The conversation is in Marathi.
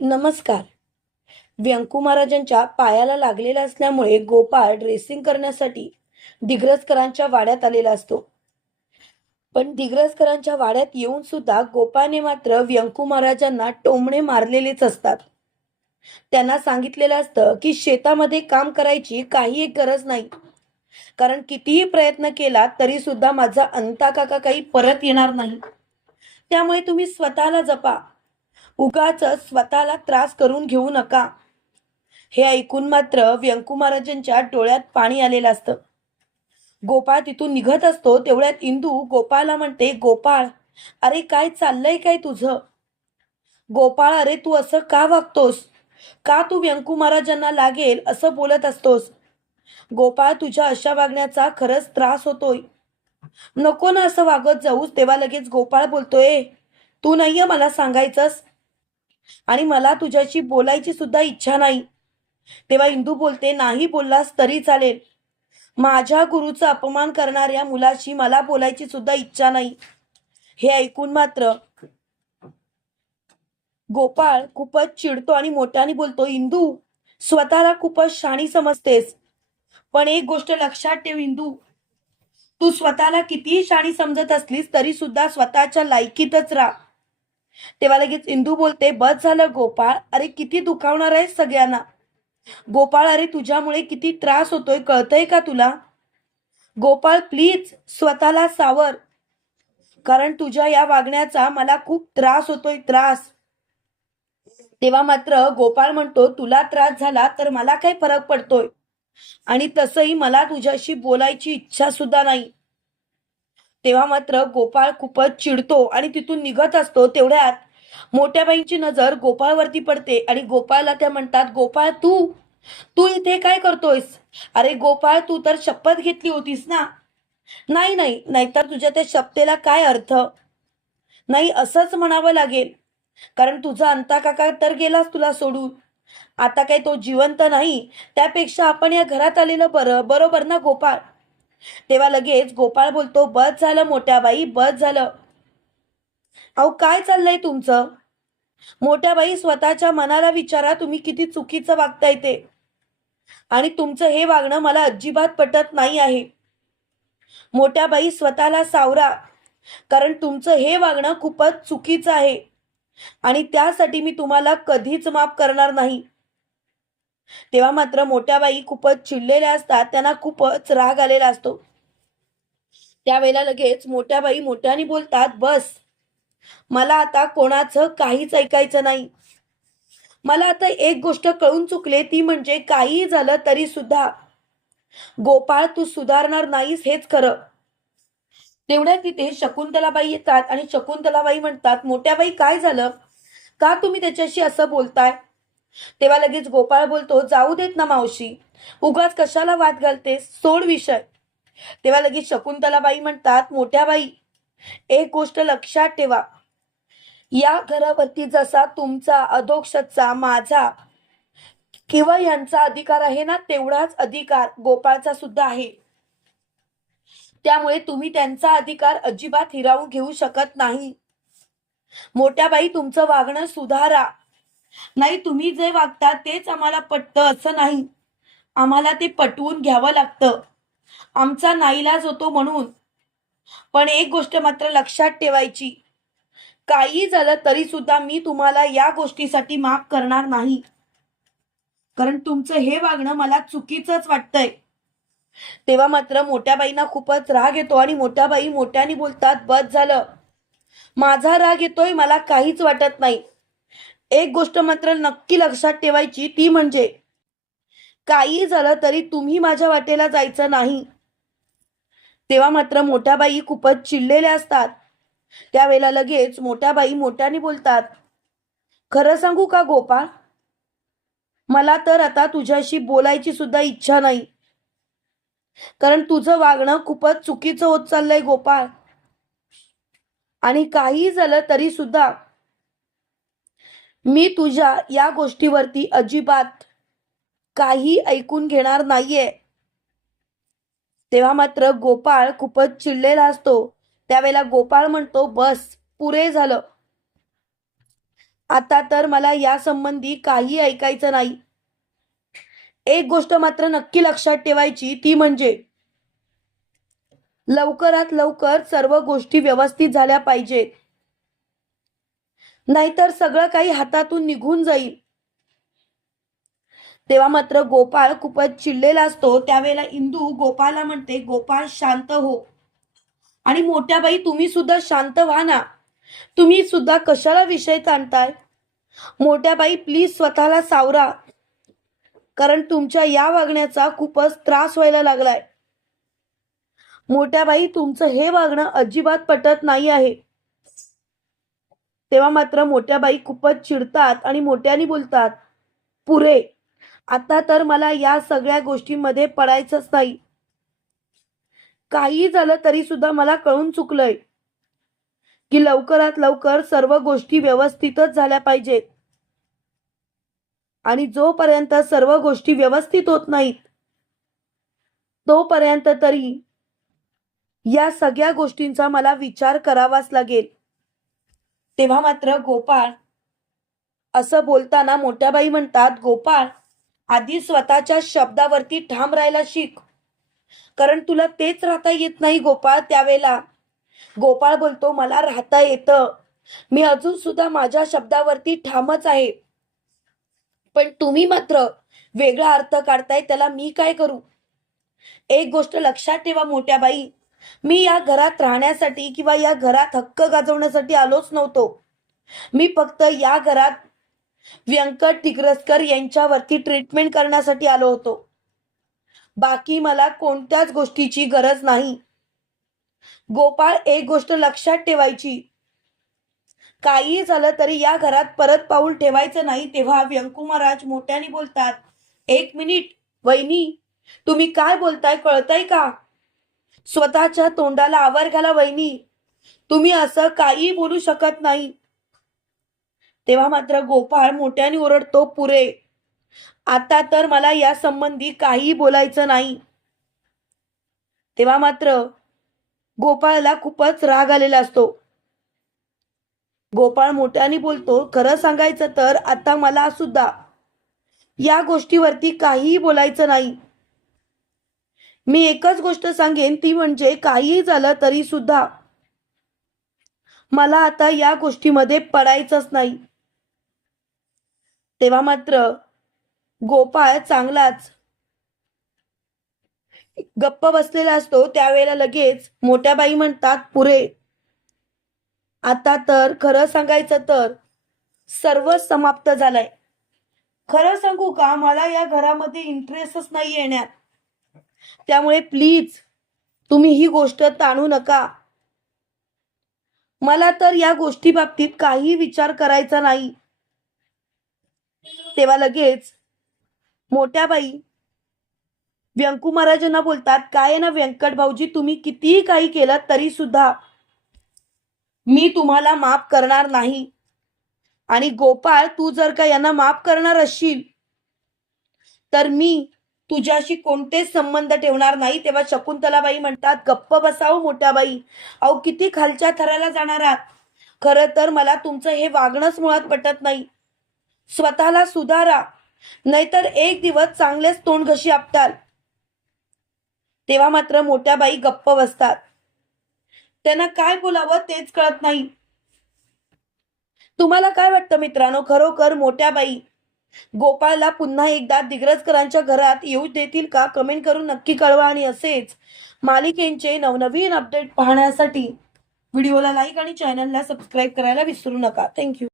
नमस्कार. व्यंकू महाराजांच्या पायाला लागलेला असल्यामुळे गोपाळ ड्रेसिंग करण्यासाठी दिग्रजकरांच्या वाड्यात आलेला असतो. पण दिग्रजकरांच्या वाड्यात येऊन सुद्धा गोपाळने मात्र व्यंकू महाराजांना टोमणे मारलेलेच असतात. त्यांना सांगितलेलं असतं की शेतामध्ये काम करायची काही एक गरज नाही. कारण कितीही प्रयत्न केला तरी सुद्धा माझा अंता काका काही परत येणार नाही. त्यामुळे तुम्ही स्वतःला जपा. उगाच स्वतःला त्रास करून घेऊ नका. हे ऐकून मात्र व्यंकू महाराजांच्या डोळ्यात पाणी आलेलं असतं. गोपाळ तिथून निघत असतो तेवढ्यात इंदू गोपाळला म्हणते गोपाळ अरे काय चाललंय काय तुझं? गोपाळ अरे तू असं का वागतोस? का तू व्यंकू महाराजांना लागेल असं बोलत असतोस? गोपाळ तुझ्या अशा वागण्याचा खरंच त्रास होतोय. नको ना असं वागत जाऊस तेव्हा लगेच गोपाळ बोलतोय तू नाहीये मला सांगायचंस? आणि मला तुझ्याशी बोलायची सुद्धा इच्छा नाही. तेव्हा इंदू बोलते नाही बोललास तरी चालेल. माझ्या गुरुचा अपमान करणाऱ्या मुलाशी मला बोलायची सुद्धा इच्छा नाही. हे ऐकून मात्र गोपाळ खूपच चिडतो आणि मोठ्याने बोलतो इंदू स्वतःला खूपच शाणी समजतेस. पण एक गोष्ट लक्षात ठेव इंदू. तू स्वतःला कितीही शाणी समजत असलीस तरी सुद्धा स्वतःच्या लायकीतच राहा. तेव्हा लगेच इंदू बोलते बस झालं गोपाळ अरे किती दुखावणार आहे सगळ्यांना. गोपाळ अरे तुझ्यामुळे किती त्रास होतोय कळतंय का तुला? गोपाळ प्लीज स्वतःला सावर कारण तुझ्या या वागण्याचा मला खूप त्रास होतोय त्रास. तेव्हा मात्र गोपाळ म्हणतो तुला त्रास झाला तर मला काय फरक पडतोय. आणि तसंही मला तुझ्याशी बोलायची इच्छा सुद्धा नाही. तेव्हा मात्र गोपाळ खूपच चिडतो आणि तिथून निघत असतो तेवढ्यात. मोठ्या बाईंची नजर गोपाळवरती पडते आणि गोपाळला त्या म्हणतात गोपाळ तू? तू इथे काय करतोयस? अरे गोपाळ तू तर शपथ घेतली होतीस ना? नाही नाही नाहीतर तुझ्या त्या शपथेला काय अर्थ? नाही असंच म्हणावं लागेल. कारण तुझा अंता काका तर गेलास तुला सोडून. आता काही तो जिवंत नाही. त्यापेक्षा आपण या घरात आलेलं बरं बरोबर ना गोपाळ? तेव्हा लगेच गोपाळ बोलतो बस झालं मोठ्या बाई बस झालं. अहो काय चाललंय तुमचं? मोठ्या बाई स्वतःच्या मनाला विचारा तुम्ही किती चुकीचं वागताय ते. आणि तुमचं हे वागणं मला अजिबात पटत नाही आहे. मोठ्या बाई स्वतःला सावरा कारण तुमचं हे वागणं खूपच चुकीचं आहे. आणि त्यासाठी मी तुम्हाला कधीच माफ करणार नाही. तेव्हा मात्र मोठ्या बाई खूपच चिडलेल्या असतात त्यांना खूपच राग आलेला असतो. त्यावेळेला लगेच मोठ्या बाई मोठ्याने बोलतात बस मला आता कोणाचं काहीच ऐकायचं नाही. मला आता एक गोष्ट कळून चुकले ती म्हणजे काही झालं तरी सुद्धा. गोपाळ तू सुधारणार नाहीस हेच खरं. तेवढ्या तिथे शकुंतलाबाई येतात आणि शकुंतलाबाई म्हणतात मोठ्या बाई काय झालं? का तुम्ही त्याच्याशी असं बोलताय? तेव्हा लगेच गोपाळ बोलतो जाऊ देत ना मावशी उगाच कशाला वाद घालतेस? सोड विषय. तेव्हा लगेच शकुंतलाबाई म्हणतात मोठ्या बाई एक गोष्ट लक्षात ठेवा. या घरावरती जसा तुमचा अधोक्षचा माझा किंवा यांचा अधिकार आहे ना तेवढाच अधिकार गोपाळचा सुद्धा आहे. त्यामुळे तुम्ही त्यांचा अधिकार अजिबात हिरावून घेऊ शकत नाही. मोठ्या बाई तुमचं वागणं सुधारा. नाही तुम्ही जे वागता तेच आम्हाला पटतं असं नाही. आम्हाला ते पटवून घ्यावं लागतं. आमचा नाईलाज होतो म्हणून. पण एक गोष्ट मात्र लक्षात ठेवायची. काही झालं तरी सुद्धा मी तुम्हाला या गोष्टीसाठी माफ करणार नाही. कारण तुमचं हे वागणं मला चुकीचंच वाटतंय. तेव्हा मात्र मोठ्या बाईंना खूपच राग येतो आणि मोठ्या बाई मोठ्याने बोलतात बस झालं. माझा राग येतोय मला काहीच वाटत नाही. एक गोष्ट मात्र नक्की लक्षात ठेवायची ती म्हणजे काही झालं तरी तुम्ही माझ्या वाटेला जायचं नाही. तेव्हा मात्र मोठ्या बाई खूपच चिडलेल्या असतात. त्यावेळेला लगेच मोठ्या बाई मोठ्याने बोलतात खरं सांगू का गोपाळ? मला तर आता तुझ्याशी बोलायची सुद्धा इच्छा नाही. कारण तुझं वागणं खूपच चुकीचं होत चाललंय गोपाळ. आणि काही झालं तरी सुद्धा मी तुझ्या या गोष्टीवरती अजिबात काही ऐकून घेणार नाहीये. तेव्हा मात्र गोपाळ खूपच चिडलेला असतो. त्यावेळेला गोपाळ म्हणतो बस पुरे झालं. आता तर मला या संबंधी काही ऐकायचं नाही. एक गोष्ट मात्र नक्की लक्षात ठेवायची ती म्हणजे लवकरात लवकर सर्व गोष्टी व्यवस्थित झाल्या पाहिजेत. नाहीतर सगळं काही हातातून निघून जाईल. तेव्हा मात्र गोपाळ खूपच चिडलेला असतो. त्यावेळेला इंदू गोपाळला म्हणते गोपाळ शांत हो. आणि मोठ्या बाई तुम्ही सुद्धा शांत व्हा ना. तुम्ही सुद्धा कशाला विषय ताणताय? मोठ्या बाई प्लीज स्वतःला सावरा. कारण तुमच्या या वागण्याचा खूपच त्रास व्हायला लागलाय. मोठ्या बाई तुमचं हे वागणं अजिबात पटत नाही आहे. तेव्हा मात्र मोठ्या बाई खूपच चिडतात आणि मोठ्याने बोलतात पुरे आता तर मला या सगळ्या गोष्टींमध्ये पडायचंच नाही. काही झालं तरी सुद्धा मला कळून चुकलंय की लवकरात लवकर सर्व गोष्टी व्यवस्थितच झाल्या पाहिजेत. आणि जोपर्यंत सर्व गोष्टी व्यवस्थित होत नाहीत तोपर्यंत तरी या सगळ्या गोष्टींचा मला विचार करावाच लागेल. तेव्हा मात्र गोपाळ असं बोलताना मोठ्याबाई म्हणतात गोपाळ आधी स्वतःच्या शब्दावरती ठाम राहायला शिक. कारण तुला तेच राहता येत नाही गोपाळ त्यावेळेला. गोपाळ बोलतो मला राहता येतं. मी अजून सुद्धा माझ्या शब्दावरती ठामच आहे. पण तुम्ही मात्र वेगळा अर्थ काढताय त्याला मी काय करू? एक गोष्ट लक्षात ठेवा मोठ्या बाई मी या घरात राहण्यासाठी किंवा या घरात हक्क गाजवण्यासाठी आलोच नव्हतो. मी फक्त या घरात व्यंकट तिग्रस्कर यांच्यावरती ट्रीटमेंट करण्यासाठी आलो होतो. बाकी मला कोणत्याच गोष्टीची गरज नाही. गोपाळ एक गोष्ट लक्षात ठेवायची. काही झालं तरी या घरात परत पाऊल ठेवायचं नाही तेव्हा व्यंकू महाराज मोठ्याने बोलतात एक मिनिट वहिनी तुम्ही काय बोलताय कळताय का? स्वतःच्या तोंडाला आवर घाला वहिनी. तुम्ही असं काही बोलू शकत नाही. तेव्हा मात्र गोपाळ मोठ्याने ओरडतो पुरे आता तर मला या संबंधी काही बोलायचं नाही. तेव्हा मात्र गोपाळला खूपच राग आलेला असतो. गोपाळ मोठ्याने बोलतो खरं सांगायचं तर आता मला सुद्धा या गोष्टीवरती काहीही बोलायचं नाही. मी एकच गोष्ट सांगेन ती म्हणजे काहीही झालं तरी सुद्धा मला आता या गोष्टीमध्ये पडायचंच नाही. तेव्हा मात्र गोपाळ चांगलाच गप्प बसलेला असतो त्यावेळेला लगेच मोठ्या बाई म्हणतात पुरे आता तर खरं सांगायचं तर सर्व समाप्त झालंय. खरं सांगू का मला या घरामध्ये इंटरेस्टच नाही येण्यात त्यामुळे प्लीज तुम्ही ही गोष्ट ताणू नका. मला तर या गोष्टी बाबतीत काही विचार करायचा नाही. तेव्हा लगेच मोठ्या बाई व्यंकू महाराजांना बोलतात काय ना व्यंकट भाऊजी तुम्ही कितीही काही केलं तरी सुद्धा मी तुम्हाला माफ करणार नाही. आणि गोपाळ तू जर का यांना माफ करणार असशील तर मी तुझ्याशी कोणतेच संबंध ठेवणार नाही. तेव्हा शकुंतलाबाई म्हणतात गप्प बसाव मोठ्या बाई अहो किती खालच्या थराला जाणार आहात? खरं तर मला तुमचं हे वागणंच मुळात पटत नाही. स्वतःला सुधारा. नाहीतर एक दिवस चांगलेच तोंड घशी आपताल तेव्हा मात्र मोठ्या बाई गप्प बसतात. त्यांना काय बोलावं तेच कळत नाही. तुम्हाला काय वाटतं मित्रांनो? खरोखर मोठ्या बाई गोपाळला पुन्हा एकदा दिग्रजकरांच्या घरात येऊ देतील का? कमेंट करून नक्की कळवा आणि असेच मालिकेंचे नवनवीन अपडेट पाहण्यासाठी. व्हिडिओला लाईक आणि चॅनलला सबस्क्राईब करायला विसरू नका. थँक्यू